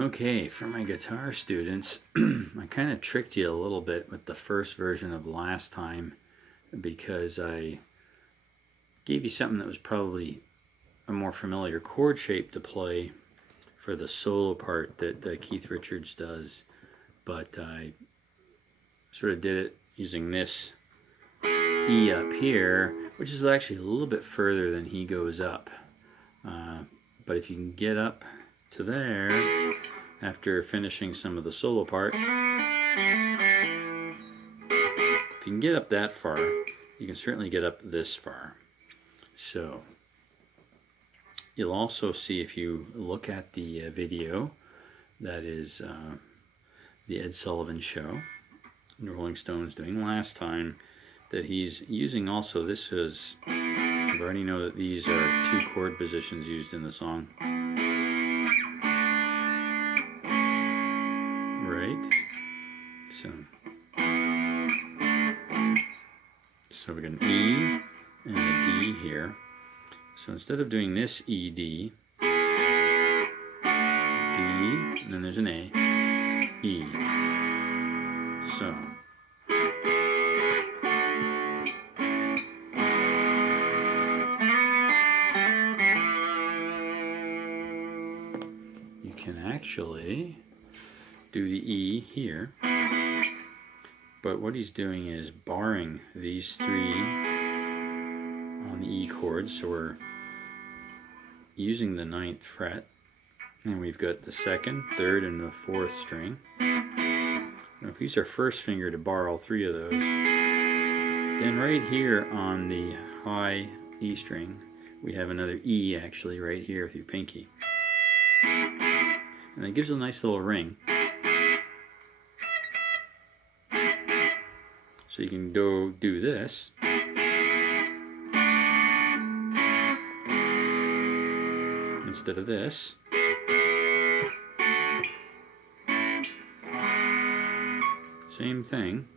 Okay, for my guitar students, I kind of tricked you a little bit with the first version of last time because I gave you something that was probably a more familiar chord shape to play for the solo part that Keith Richards does, but I sort of did it using this E up here, which is actually a little bit further than he goes up. But if you can get up to there after finishing some of the solo part, if you can get up that far, you can certainly get up this far. So you'll also see, if you look at the video, that is the Ed Sullivan Show, the Rolling Stones doing last time, that he's using also. This is, I already know that these are 2 chord positions used in the song. Right? So we got an E and a D here. So instead of doing this E, D, and then there's an A, E. So you can actually do the E here, but what he's doing is barring these 3 on the E chord, so we're using the 9th fret, and we've got the 2nd, 3rd, and the 4th string. Now if we use our first finger to bar all 3 of those, then right here on the high E string we have another E actually right here with your pinky, and it gives a nice little ring. So you can go do this, instead of this. Same thing.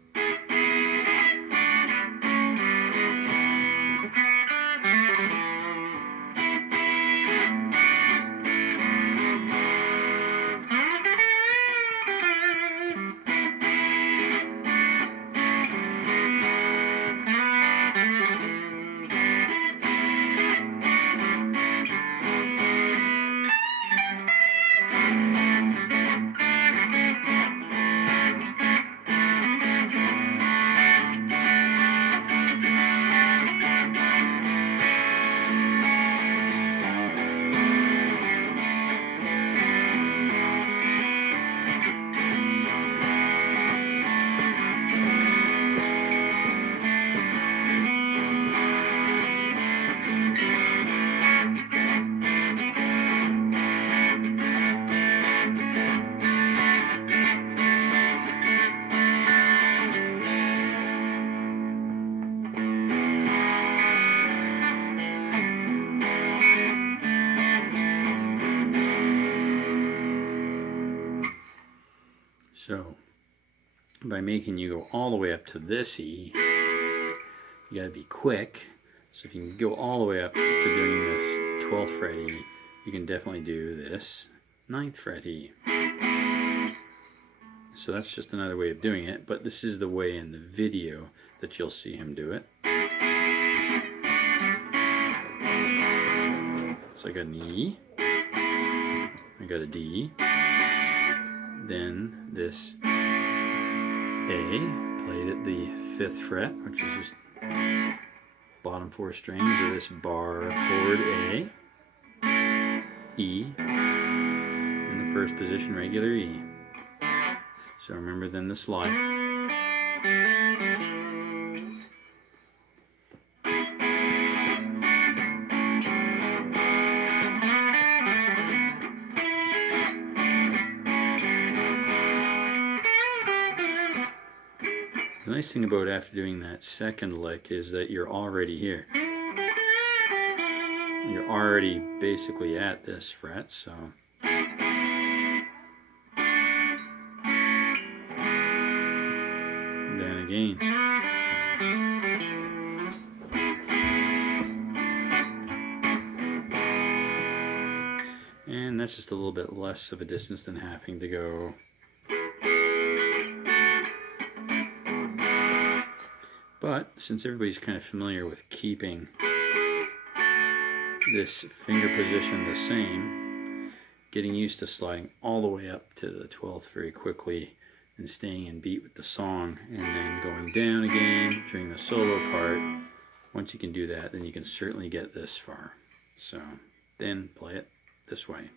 So by making you go all the way up to this E, you gotta be quick. So if you can go all the way up to doing this 12th fret E, you can definitely do this 9th fret E. So that's just another way of doing it, but this is the way in the video that you'll see him do it. So I got an E, I got a D, then this A, played at the 5th fret, which is just bottom 4 strings of this bar chord A, E, in the first position, regular E. So remember then the slide. The nice thing about after doing that 2nd lick is that you're already here. You're already basically at this fret, so then again. And that's just a little bit less of a distance than having to go. But since everybody's kind of familiar with keeping this finger position the same, getting used to sliding all the way up to the 12th very quickly and staying in beat with the song, and then going down again during the solo part. Once you can do that, then you can certainly get this far. So then play it this way.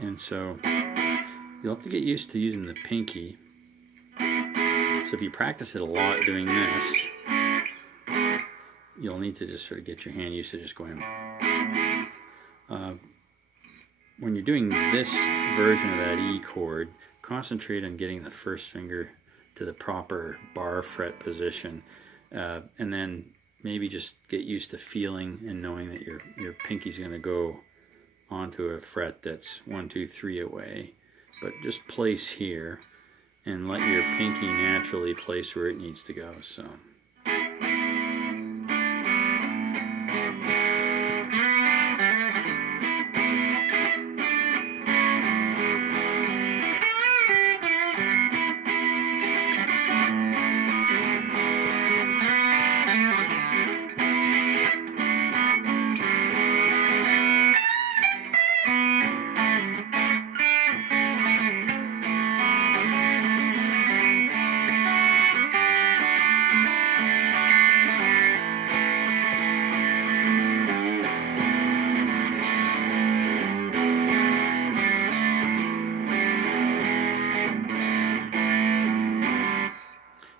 And so you'll have to get used to using the pinky. So if you practice it a lot doing this, you'll need to just sort of get your hand used to just going. When you're doing this version of that E chord, concentrate on getting the first finger to the proper bar fret position, and then maybe just get used to feeling and knowing that your pinky's going to go onto a fret that's 1, 2, 3 away. But just place here and let your pinky naturally place where it needs to go. So.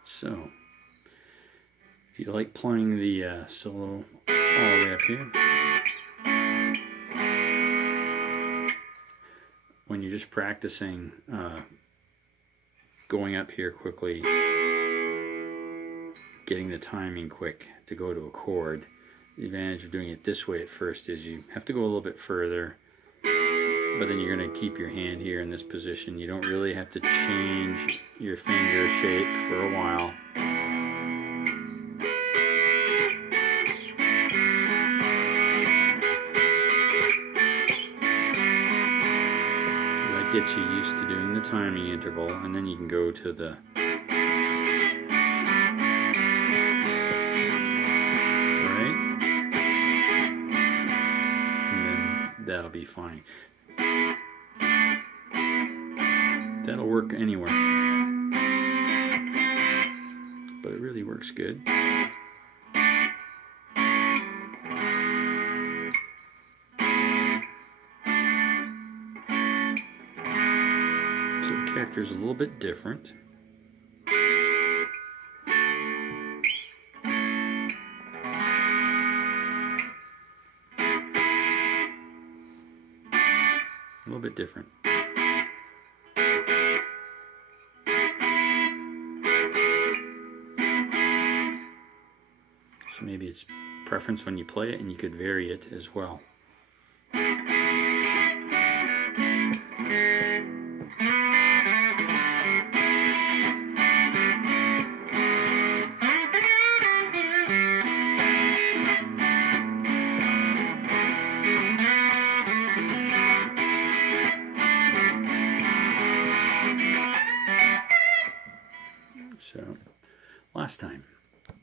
So, if you like playing the solo all the way up here, when you're just practicing going up here quickly, getting the timing quick to go to a chord, the advantage of doing it this way at first is you have to go a little bit further, but then you're going to keep your hand here in this position. You don't really have to change your finger shape for a while. That gets you used to doing the timing interval, and then you can go to the right, and then that'll be fine. That'll work anywhere, but it really works good. So the character's a little bit different. A little bit different. So maybe it's preference when you play it, and you could vary it as well. So, last time.